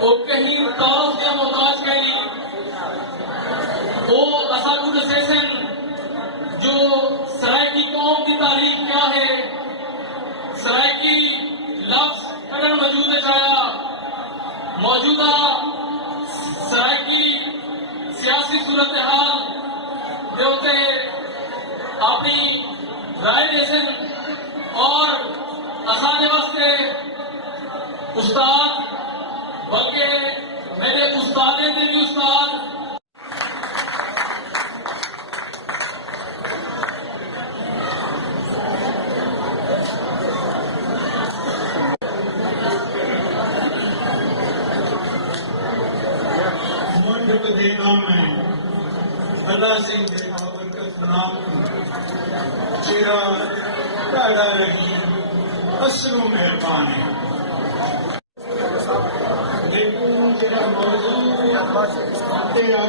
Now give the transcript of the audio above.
وہ کہیں تعارف کے محتاج گئی وہ اساتذہ جو سرائکی قوم کی تاریخ کیا ہے، سرائکی لفظ کدر وجود آیا، موجودہ سرائکی سیاسی صورتحال کے اتنے اپنی رائے دے اور اسانے واسطے استاد بلکہ میرے استاد دلی استاد اللہ سنگھ کے بابرکت نام تیرا پیدا رہی اصل مہربان ہے لیکن تیرا موضوع تیرا